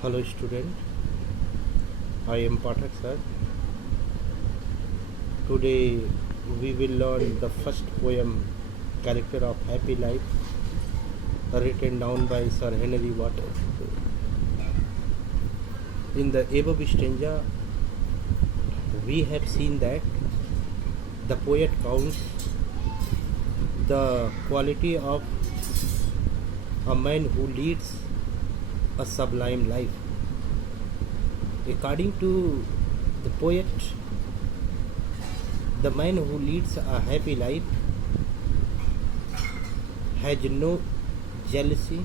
Hello student, I am Pathak sir. Today we will learn the first poem, Character of Happy Life, written down by Sir Henry Watt. In the above stanza, we have seen that the poet counts the quality of a man who leads a sublime life. According to the poet, the man who leads a happy life has no jealousy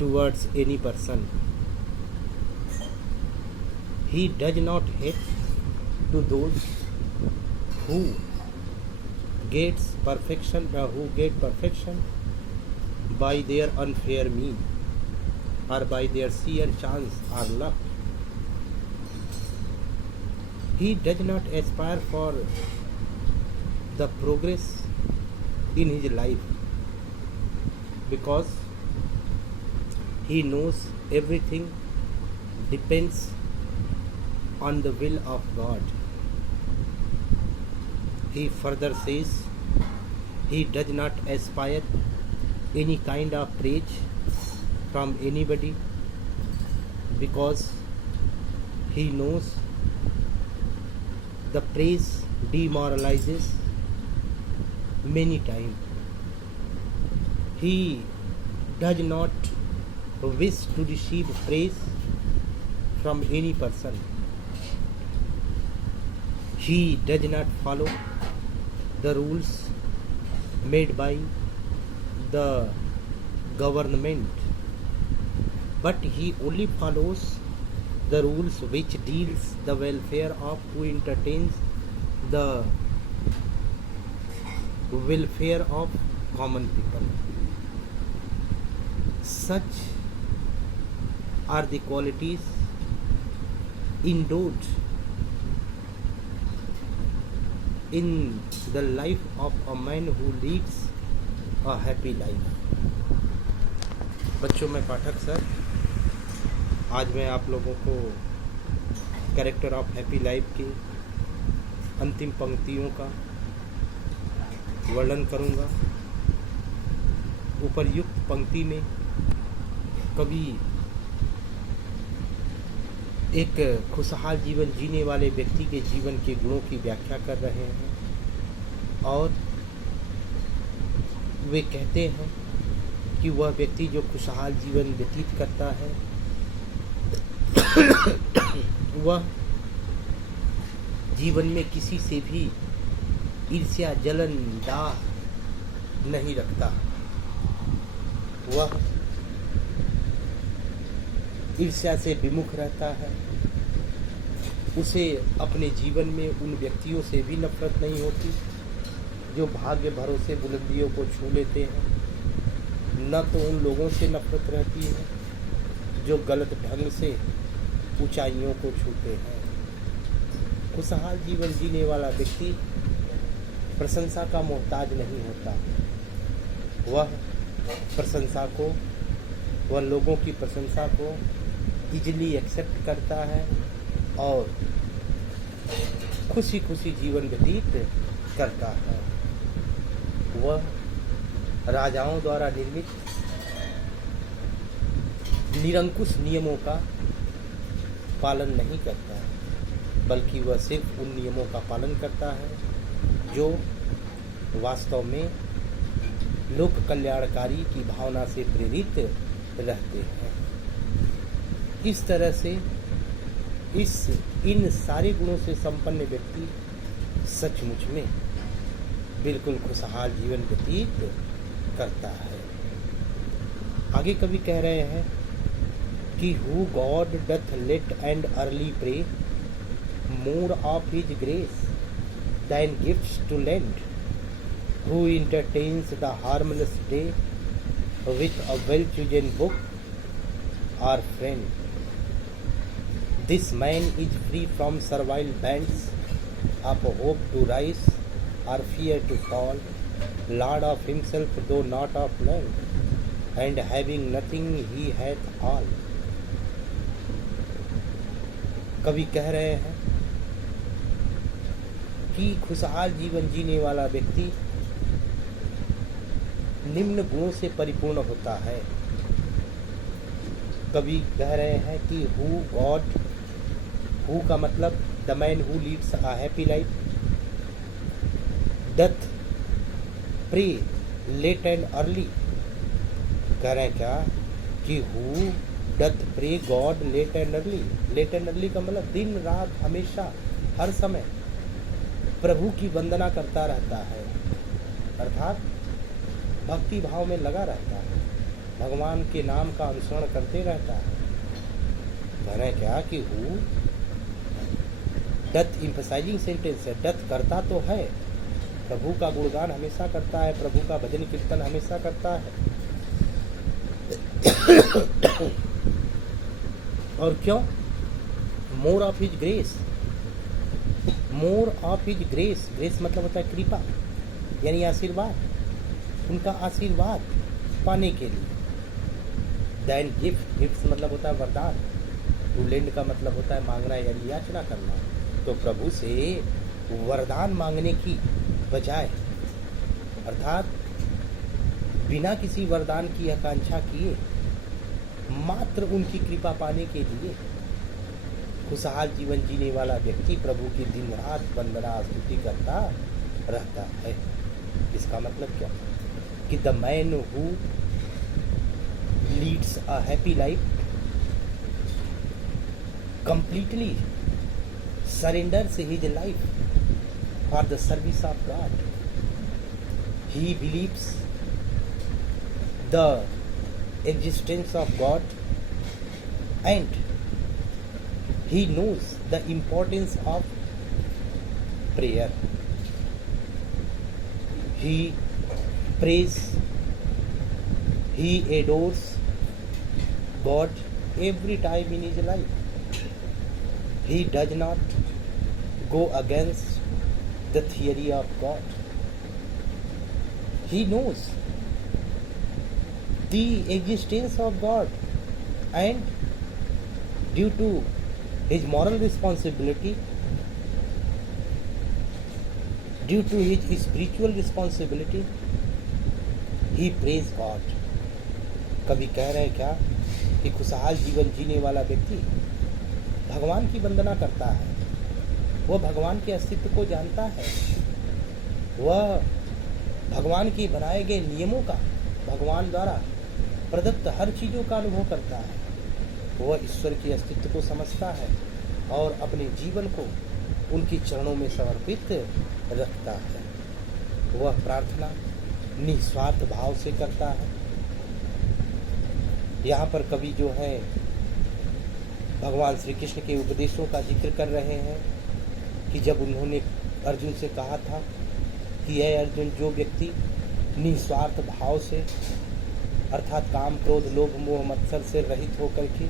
towards any person. He does not hate to those who get perfection by their unfair means or by their sheer chance or luck. He does not aspire for the progress in his life because he knows everything depends on the will of God. He further says he does not aspire any kind of praise from anybody because he knows the praise demoralizes many times. He does not wish to receive praise from any person. He does not follow the rules made by the government, but he only follows the rules which deals the welfare of who entertains the welfare of common people. Such are the qualities endowed in the life of a man who leads a happy life. बच्चों, मैं पाठक sir, आज मैं आप लोगों को character of happy life की अंतिम पंक्तियों का वर्णन करूंगा। उपर्युक्त पंक्ति में कवि एक खुशहाल जीवन जीने वाले व्यक्ति के जीवन के गुणों की व्याख्या कर रहे हैं और वे कहते हैं कि वह व्यक्ति जो खुशहाल जीवन व्यतीत करता है वह जीवन में किसी से भी ईर्ष्या जलन दाह नहीं रखता। वह ईर्ष्या से विमुख रहता है। उसे अपने जीवन में उन व्यक्तियों से भी नफरत नहीं होती जो भाग्य भरोसे बुलंदियों को छू लेते हैं, न तो उन लोगों से नफरत रहती है जो गलत ढंग से ऊंचाइयों को छूते हैं। खुशहाल जीवन जीने वाला व्यक्ति प्रशंसा का मोहताज नहीं होता। वह प्रशंसा को, वह लोगों की प्रशंसा को इजीली एक्सेप्ट करता है और खुशी खुशी जीवन व्यतीत करता है। वह राजाओं द्वारा निर्मित निरंकुश नियमों का पालन नहीं करता, बल्कि वह सिर्फ उन नियमों का पालन करता है जो वास्तव में लोक कल्याणकारी की भावना से प्रेरित रहते हैं। इस तरह से इन सारे गुणों से संपन्न व्यक्ति सचमुच में बिल्कुल खुशहाल जीवन व्यतीत करता है। आगे कवि कह रहे हैं कि who God doth late and early pray more of his grace than gifts to lend, who entertains the harmless day with a well-chosen book or friend. This man is free from servile bands of hope to rise or fear to fall, lord of himself though not of land. and having nothing he hath all. कवि कह रहे हैं कि खुशहाल जीवन जीने वाला व्यक्ति निम्न गुणों से परिपूर्ण होता है। कवि कह रहे हैं कि हु का मतलब the man who leads a happy life doth pray late and early. कह रहे हैं क्या कि who doth pray God late and early. Late and early का मतलब दिन रात हमेशा हर समय प्रभु की वंदना करता रहता है, अर्थात भक्ति भाव में लगा रहता है, भगवान के नाम का अनुसरण करते रहता है। कह रहे हैं क्या कि हु डथ इम्फसाइजिंग सेंटेंस है, डथ करता तो है, प्रभु का गुणगान हमेशा करता है, प्रभु का भजन कीर्तन हमेशा करता है। और क्यों? मोर of his grace, more of his grace, grace मतलब होता है कृपा यानी आशीर्वाद, उनका आशीर्वाद पाने के लिए। देन गिफ्ट, गिफ्ट मतलब होता है वरदान, टू लेंड का मतलब होता है मांगना यानी याचना करना। तो प्रभु से वरदान मांगने की बजाय, अर्थात बिना किसी वरदान की आकांक्षा किए मात्र उनकी कृपा पाने के लिए खुशहाल जीवन जीने वाला व्यक्ति प्रभु की दिन रात वंदना स्तुति करता रहता है। इसका मतलब क्या कि the man who leads a happy life completely surrenders his life for the service of God. He believes the existence of God and he knows the importance of prayer. He prays, he adores God every time in his life. He does not go against the theory of God. He knows the existence of God and due to his moral responsibility, due to his spiritual responsibility, he prays God. कभी कह रहे हैं क्या कि खुशहाल जीवन जीने वाला व्यक्ति भगवान की वंदना करता है, वह भगवान के अस्तित्व को जानता है, वह भगवान के बनाए गए नियमों का, भगवान द्वारा प्रदत्त हर चीज़ों का अनुभव करता है, वह ईश्वर के अस्तित्व को समझता है और अपने जीवन को उनके चरणों में समर्पित रखता है। वह प्रार्थना निस्वार्थ भाव से करता है। यहाँ पर कवि जो है भगवान श्री कृष्ण के उपदेशों का जिक्र कर रहे हैं कि जब उन्होंने अर्जुन से कहा था कि यह अर्जुन, जो व्यक्ति निस्वार्थ भाव से अर्थात काम क्रोध लोभ मोह मत्सर से रहित होकर के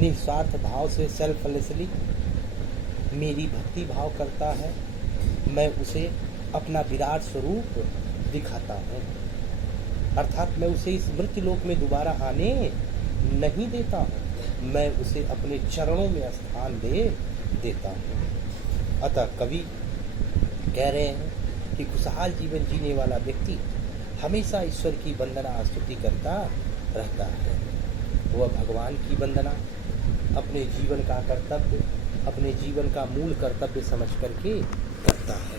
निस्वार्थ भाव से सेल्फलेसली मेरी भक्ति भाव करता है, मैं उसे अपना विराट स्वरूप दिखाता हूँ, अर्थात मैं उसे इस मृत्यु लोक में दोबारा आने नहीं देता हूँ, मैं उसे अपने चरणों में स्थान दे देता हूँ। अतः कवि कह रहे हैं कि खुशहाल जीवन जीने वाला व्यक्ति हमेशा ईश्वर की वंदना स्तुति करता रहता है। वह भगवान की वंदना अपने जीवन का कर्तव्य, अपने जीवन का मूल कर्तव्य समझ करके करता है।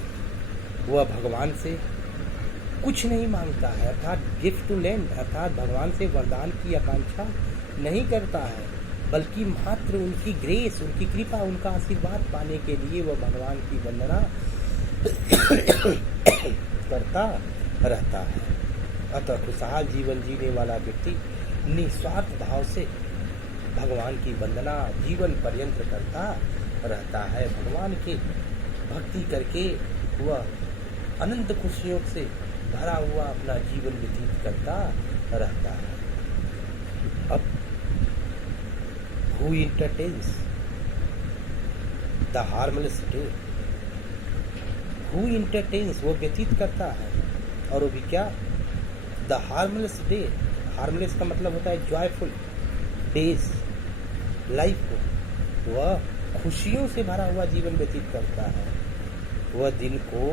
वह भगवान से कुछ नहीं मांगता है, अर्थात गिफ्ट टू लैंड, अर्थात भगवान से वरदान की आकांक्षा नहीं करता है, बल्कि मात्र उनकी ग्रेस, उनकी कृपा, उनका आशीर्वाद पाने के लिए वह भगवान की वंदना करता रहता है। अतः खुशहाल जीवन जीने वाला व्यक्ति निस्वार्थ भाव से भगवान की वंदना जीवन पर्यंत करता रहता है। भगवान की भक्ति करके वह अनंत खुशियों से भरा हुआ अपना जीवन व्यतीत करता रहता है। अब who entertains the harmless day, who entertains वो व्यतीत करता है, और वो भी क्या, the harmless day, हार्मलेस का मतलब होता है जॉयफुल डेज, लाइफ को वह खुशियों से भरा हुआ जीवन व्यतीत करता है। वह दिन को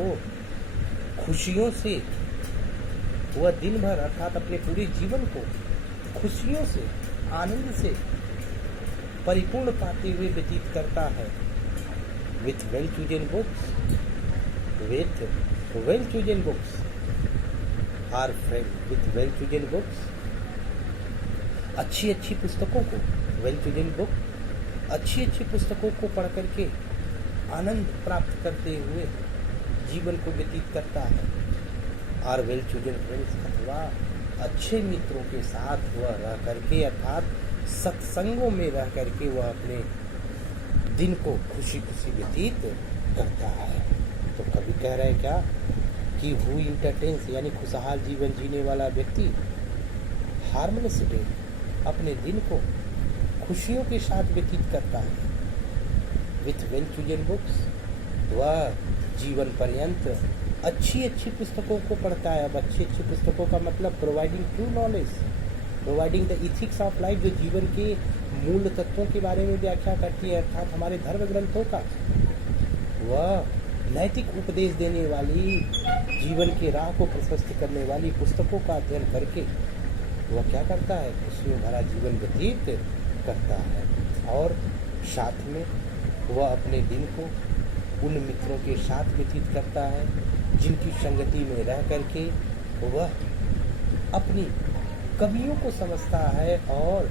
खुशियों से, वह दिन भर अर्थात अपने पूरे जीवन को खुशियों से, आनंद से परिपूर्ण पाते हुए व्यतीत करता है। With well chosen books, with well chosen books are friend, with well chosen books, अच्छी अच्छी पुस्तकों को, वेल चूजन बुक, अच्छी अच्छी पुस्तकों को पढ़ करके आनंद प्राप्त करते हुए जीवन को व्यतीत करता है। आर वेल चूजन फ्रेंड्स, अथवा अच्छे मित्रों के साथ वह रह करके अर्थात सत्संगों में रह करके वह अपने दिन को खुशी खुशी व्यतीत करता है। तो कभी कह रहे हैं क्या कि हु इंटरटेन्स यानी खुशहाल जीवन जीने वाला व्यक्ति हार्मलेस डे, अपने दिन को खुशियों के साथ व्यतीत करता है। विथ वेल चूजन बुक्स, वह जीवन पर्यंत अच्छी अच्छी पुस्तकों को पढ़ता है। अब अच्छी अच्छी पुस्तकों का मतलब providing true knowledge, providing the ethics of life, जो जीवन के मूल तत्वों के बारे में व्याख्या करती है अर्थात हमारे धर्म ग्रंथों का। वह नैतिक उपदेश देने वाली, जीवन के राह को प्रशस्त करने वाली पुस्तकों का अध्ययन करके वह क्या करता है, खुशियों भरा जीवन व्यतीत करता है। और साथ में वह अपने दिन को उन मित्रों के साथ व्यतीत करता है जिनकी संगति में रह करके वह अपनी कमियों को समझता है और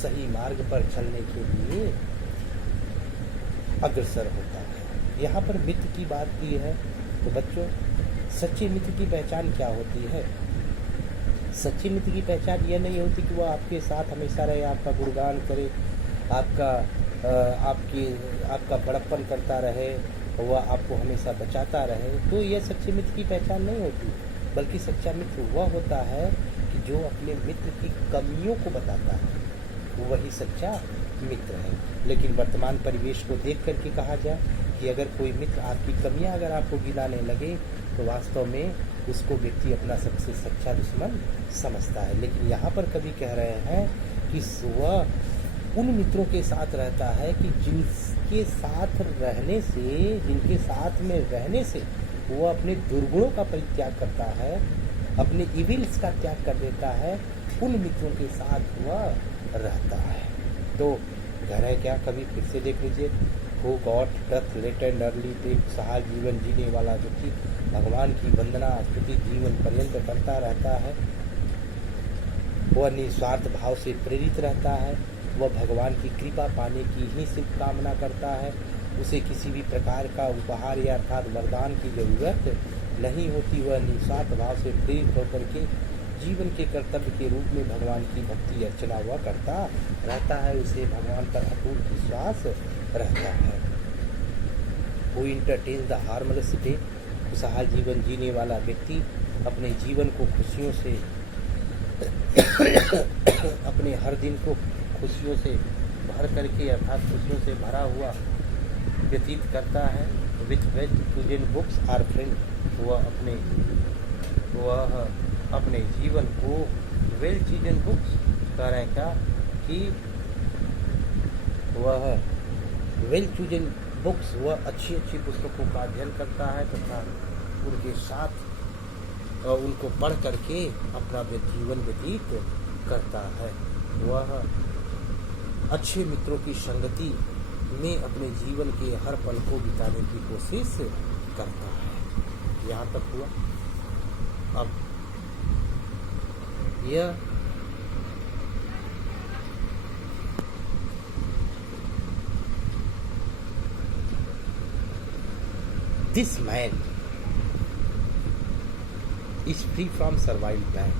सही मार्ग पर चलने के लिए अग्रसर होता है। यहाँ पर मित्र की बात की है तो बच्चों, सच्चे मित्र की पहचान क्या होती है? सच्चे मित्र की पहचान यह नहीं होती कि वह आपके साथ हमेशा रहे, आपका गुणगान करे, आपका बड़प्पन करता रहे, वह आपको हमेशा बचाता रहे, तो यह सच्चे मित्र की पहचान नहीं होती। बल्कि सच्चा मित्र वह होता है कि जो अपने मित्र की कमियों को बताता है, वही सच्चा मित्र है। लेकिन वर्तमान परिवेश को देख करके कहा जाए कि अगर कोई मित्र आपकी कमियां अगर आपको गिनाने लगे तो वास्तव में उसको व्यक्ति अपना सबसे सच्चा दुश्मन समझता है। लेकिन यहाँ पर कभी कह रहे हैं कि वह उन मित्रों के साथ रहता है कि जिनके साथ में रहने से वो अपने दुर्गुणों का परित्याग करता है, अपने इविल्स का त्याग कर देता है, उन मित्रों के साथ वह रहता है। तो कह रहे क्या, कभी फिर से देख लीजिए, who God doth late and early day, खुशहाल जीवन जीने वाला व्यक्ति भगवान की वंदना स्तुति जीवन पर्यंत करता रहता है। वह निस्वार्थ भाव से प्रेरित रहता है, वह भगवान की कृपा पाने की ही सिर्फ कामना करता है। उसे किसी भी प्रकार का उपहार या अर्थात वरदान की जरूरत नहीं होती। वह निस्वार्थ भाव से प्रेरित होकर के जीवन के कर्तव्य के रूप में भगवान की भक्ति अर्चना हुआ करता रहता है। उसे भगवान पर अटूट विश्वास रहता है। वो इंटरटेन द हार्मलेस डे, खुशहाल जीवन जीने वाला व्यक्ति अपने जीवन को खुशियों से अपने हर दिन को खुशियों से भर करके अर्थात खुशियों से भरा हुआ व्यतीत करता है। With well chosen books are friend, वह अपने जीवन को वेल चूजन बुक्स कह रहे हैं क्या कि वह वेल चूजन बुक्स, वह अच्छी अच्छी पुस्तकों का अध्ययन करता है तथा उनके साथ उनको पढ़ करके अपना जीवन व्यतीत करता है। वह अच्छे मित्रों की संगति में अपने जीवन के हर पल को बिताने की कोशिश करता है। यहाँ तक हुआ। अब यह this man is free from survival bad,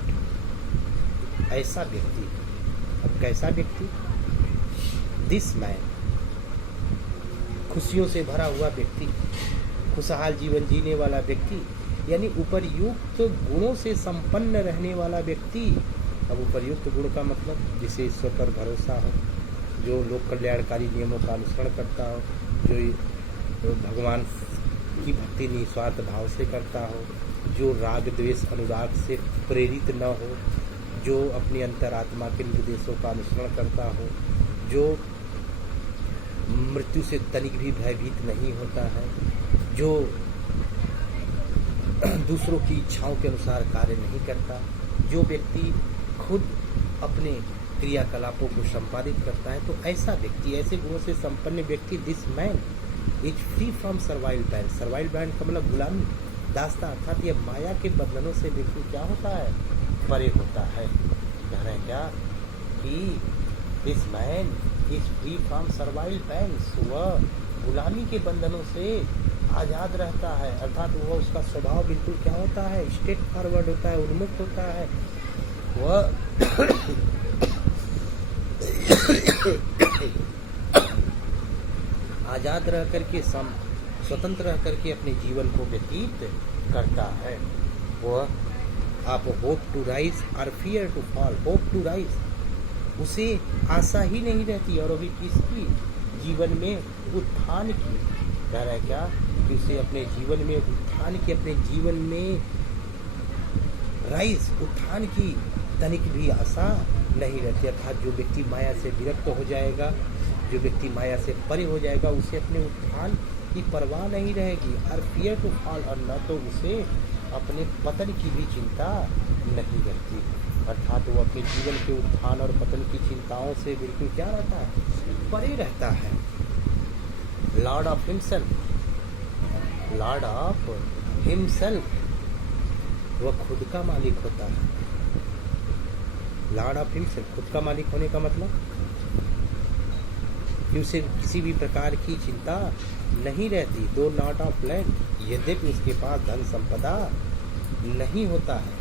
ऐसा व्यक्ति। अब कैसा व्यक्ति? दिस मैन, खुशियों से भरा हुआ व्यक्ति, खुशहाल जीवन जीने वाला व्यक्ति, यानी उपर्युक्त गुणों से संपन्न रहने वाला व्यक्ति। अब उपर्युक्त गुण का मतलब जिसे ईश्वर पर भरोसा हो, जो लोक कल्याणकारी नियमों का अनुसरण करता हो, जो भगवान की भक्ति निस्वार्थ भाव से करता हो, जो राग द्वेष अनुराग से प्रेरित न हो, जो अपनी अंतरात्मा के निर्देशों का अनुसरण करता हो, जो मृत्यु से तनिक भी भयभीत नहीं होता है, जो दूसरों की इच्छाओं के अनुसार कार्य नहीं करता, जो व्यक्ति खुद अपने क्रियाकलापों को संपादित करता है, तो ऐसा व्यक्ति, ऐसे गुणों से संपन्न व्यक्ति, this man is free from servile band. Servile band का मतलब गुलामी, दास्ता, अर्थात ये माया के बंधनों से बिल्कुल क्या होता है, परे होता है। कह रहे हैं क्या कि this man is free from servile bands, वह गुलामी के बंधनों से आज़ाद रहता है, अर्थात वह, उसका स्वभाव बिल्कुल क्या होता है, स्ट्रेट फॉरवर्ड होता है, उन्मुक्त होता है। वह आज़ाद रह करके, स्वतंत्र रह करके अपने जीवन को व्यतीत करता है। वह, आप होप टू राइज और fear to fall, hope to rise, उसे आशा ही नहीं रहती, और अभी किसकी, जीवन में उत्थान की। कह रहा है क्या कि उसे अपने जीवन में उत्थान की, अपने जीवन में राइज, उत्थान की तनिक भी आशा नहीं रहती। अर्थात जो व्यक्ति माया से विरक्त हो जाएगा, जो व्यक्ति माया से परे हो जाएगा, उसे अपने उत्थान की परवाह नहीं रहेगी, और फियर टू फॉल, और न तो उसे अपने पतन की भी चिंता नहीं रहती। अर्थात वो अपने जीवन के उत्थान और पतन की चिंताओं से बिल्कुल क्या रहता है, परे रहता है। Lord of himself, Lord of himself, वह खुद का मालिक होता है। लॉर्ड ऑफ हिमसेल्फ, खुद का मालिक होने का मतलब कि उसे किसी भी प्रकार की चिंता नहीं रहती। दो नॉट ऑफ लैंड, यद्यपि उसके पास धन संपदा नहीं होता है।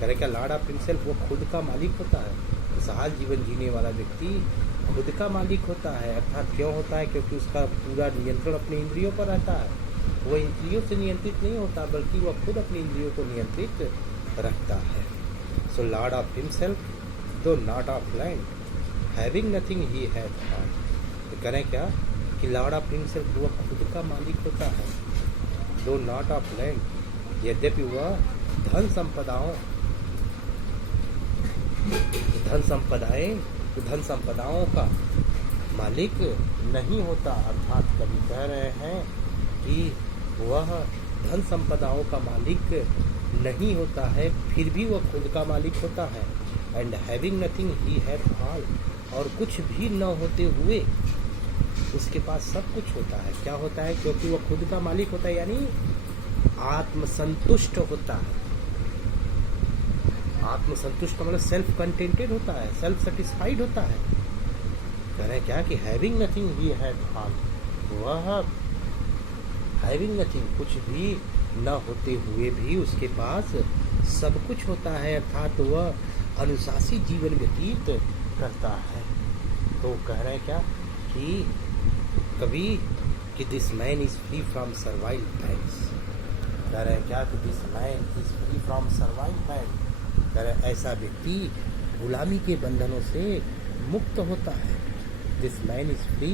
करे क्या, लॉर्ड ऑफ हिमसेल्फ, वो खुद का मालिक होता है। खुशहाल जीवन जीने वाला व्यक्ति खुद का मालिक होता है। अर्थात क्यों होता है, क्योंकि उसका पूरा नियंत्रण अपनी इंद्रियों पर रहता है। वह इंद्रियों से नियंत्रित नहीं होता, बल्कि वह खुद अपनी इंद्रियों को नियंत्रित रखता है। सो लॉर्ड ऑफ हिमसेल्फ, दो not of land, having nothing he had all. तो करें क्या कि लॉर्ड ऑफ हिमसेल्फ, वह खुद का मालिक होता है। दो नॉट ऑफ लैंड, यद्यपि वह धन संपदाओं का मालिक नहीं होता। अर्थात कभी कह रहे हैं कि वह धन संपदाओं का मालिक नहीं होता है, फिर भी वह खुद का मालिक होता है। And having nothing he had all, और कुछ भी न होते हुए उसके पास सब कुछ होता है। क्या होता है, क्योंकि वह खुद का मालिक होता है, यानी आत्मसंतुष्ट होता है। आत्मसंतुष्ट मतलब सेल्फ कंटेंटेड होता है, सेल्फ सेटिस्फाइड होता है। कह रहे हैं क्या कि having nothing he had all, वह हैविंग नथिंग, कुछ भी न होते हुए भी उसके पास सब कुछ होता है। अर्थात वह अनुशासित जीवन व्यतीत करता है। तो कह रहे हैं क्या कि कभी कि this man is free from servile bands. कह रहे हैं क्या कि this man is free from servile band, कह रहे हैं ऐसा व्यक्ति गुलामी के बंधनों से मुक्त होता है। This man is free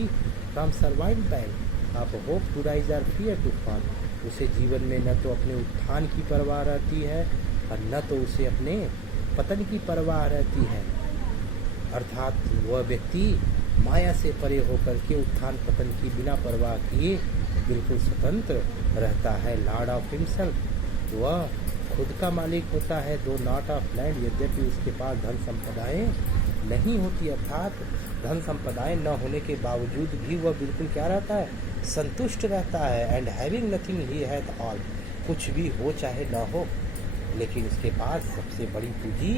from servile band. आप होप टू राइज और फियर टू फॉल, उसे जीवन में न तो अपने उत्थान की परवाह रहती है और न तो उसे अपने पतन की परवाह रहती है। अर्थात वह व्यक्ति माया से परे होकर के उत्थान पतन की बिना परवाह किए बिल्कुल स्वतंत्र रहता है। लॉर्ड ऑफ हिमसेल्फ, वह खुद का मालिक होता है। दो नॉट ऑफ लैंड, यद्यपि उसके पास धन संपदाएं नहीं होती, अर्थात धन संपदाएं न होने के बावजूद भी वह बिल्कुल क्या रहता है, संतुष्ट रहता है। And having nothing he had all, कुछ भी हो चाहे न हो, लेकिन उसके पास सबसे बड़ी पूंजी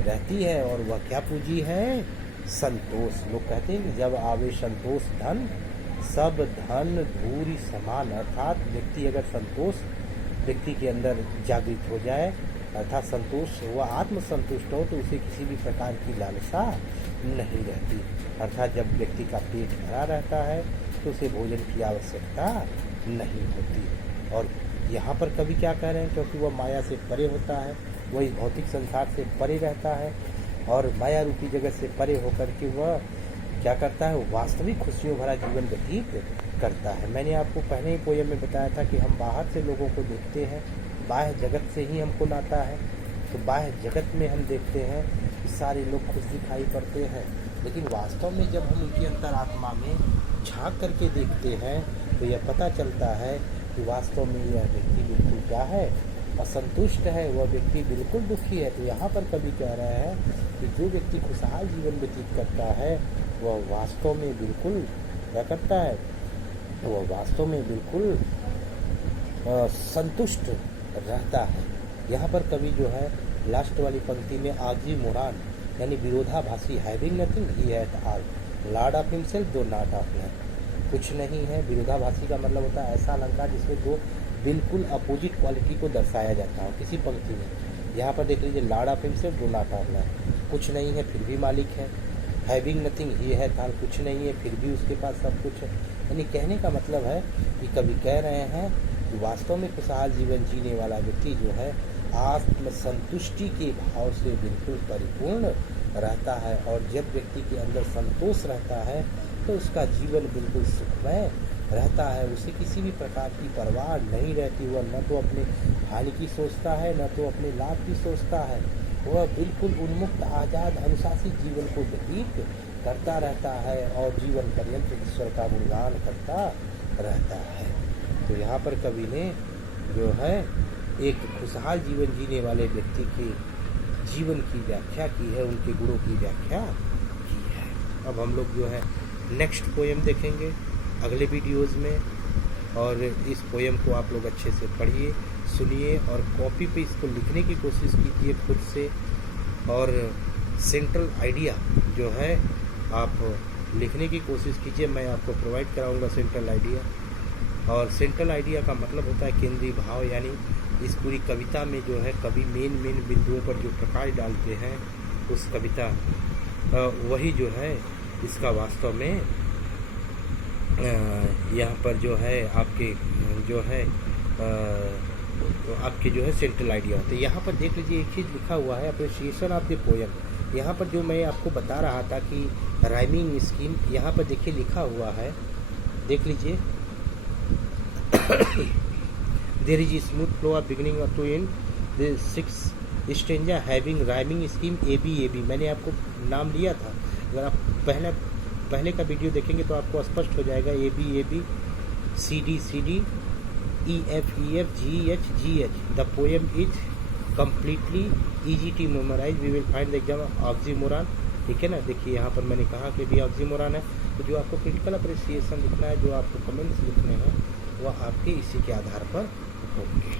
रहती है। और वह क्या पूंजी है, संतोष। लोग कहते हैं कि जब आवे संतोष धन, सब धन धूरी समान। अर्थात व्यक्ति अगर संतोष व्यक्ति के अंदर जागृत हो जाए, अर्थात संतोष, वह आत्मसंतुष्ट हो, तो उसे किसी भी प्रकार की लालसा नहीं रहती। अर्थात जब व्यक्ति का पेट भरा रहता है तो उसे भोजन की आवश्यकता नहीं होती। और यहाँ पर कवि क्या कह रहे हैं, क्योंकि वह माया से परे होता है, वह इस भौतिक संसार से परे रहता है और माया रूपी जगत से परे होकर के वह क्या करता है, वास्तविक खुशियों भरा जीवन व्यतीत करता है। मैंने आपको पहले ही पोयम में बताया था कि हम बाहर से लोगों को देखते हैं, बाह्य जगत से ही हमको नाता है, तो बाह्य जगत में हम देखते हैं कि सारे लोग खुश दिखाई पड़ते हैं, लेकिन वास्तव में जब हम उनकी अंतरात्मा में झांक करके देखते हैं तो यह पता चलता है कि वास्तव में यह व्यक्ति बिल्कुल क्या है, असंतुष्ट है, वह व्यक्ति बिल्कुल दुखी है। तो यहाँ पर कवि कह रहे हैं कि जो व्यक्ति खुशहाल जीवन व्यतीत करता है वह वास्तव में बिल्कुल क्या करता है, वह वास्तव में बिल्कुल संतुष्ट रहता है। यहाँ पर कवि जो है लास्ट वाली पंक्ति में ऑक्सीमोरॉन यानी विरोधाभासी, having nothing he hath all, Lord of himself दो नॉट ऑफ हिम, कुछ नहीं है। विरोधाभासी का मतलब होता है ऐसा अलंकार जिसमें दो बिल्कुल अपोजिट क्वालिटी को दर्शाया जाता है किसी पंक्ति में। यहाँ पर देख लीजिए, Lord of himself do not of him, कुछ नहीं है फिर भी मालिक है। हैविंग नथिंग ही है थाल, कुछ नहीं है फिर भी उसके पास सब कुछ है। यानी कहने का मतलब है कि कवि कह रहे हैं कि वास्तव में खुशहाल जीवन जीने वाला व्यक्ति जो है आत्म संतुष्टि के भाव से बिल्कुल परिपूर्ण रहता है। और जब व्यक्ति के अंदर संतोष रहता है तो उसका जीवन बिल्कुल सुखमय रहता है। उसे किसी भी प्रकार की परवाह नहीं रहती। वह न तो अपने हानि की सोचता है, न तो अपने लाभ की सोचता है। वह बिल्कुल उन्मुक्त, आज़ाद, अनुशासित जीवन को व्यतीत करता रहता है और जीवन पर्यंत ईश्वर का गुणगान करता रहता है। तो यहाँ पर कवि ने जो है एक खुशहाल जीवन जीने वाले व्यक्ति के जीवन की व्याख्या की है, उनके गुणों की व्याख्या की है। अब हम लोग जो है नेक्स्ट पोएम देखेंगे अगले वीडियोज़ में, और इस पोएम को आप लोग अच्छे से पढ़िए, सुनिए और कॉपी पे इसको लिखने की कोशिश कीजिए खुद से। और सेंट्रल आइडिया जो है आप लिखने की कोशिश कीजिए, मैं आपको प्रोवाइड कराऊंगा सेंट्रल आइडिया। और सेंट्रल आइडिया का मतलब होता है केंद्रीय भाव, यानी इस पूरी कविता में जो है कवि मेन बिंदुओं पर जो प्रकाश डालते हैं उस कविता वही जो है इसका वास्तव में यहाँ पर जो है आपके जो है आपके जो है सेंट्रल आइडिया होते हैं। यहाँ पर देख लीजिए एक चीज़ लिखा हुआ है, अप्रिसिएशन ऑफ द पोएम। यहाँ पर जो मैं आपको बता रहा था कि राइमिंग स्कीम, यहाँ पर देखिए लिखा हुआ है, देख लीजिए there is smooth flow of beginning up to end the 6 stanza having rhyming scheme ABAB। मैंने आपको नाम लिया था, अगर आप पहले का वीडियो देखेंगे तो आपको स्पष्ट हो जाएगा। ABAB CD EFEF GH। The poem is completely easy to memorise, we will find the exam oxymoron. ठीक है ना, देखिए यहाँ पर मैंने कहा कि भी ऑक्सीमोरॉन है। तो जो आपको क्रिटिकल अप्रिसिएशन लिखना है, जो आपको कमेंट्स लिखने हैं, वह आपके इसी के आधार पर होंगे।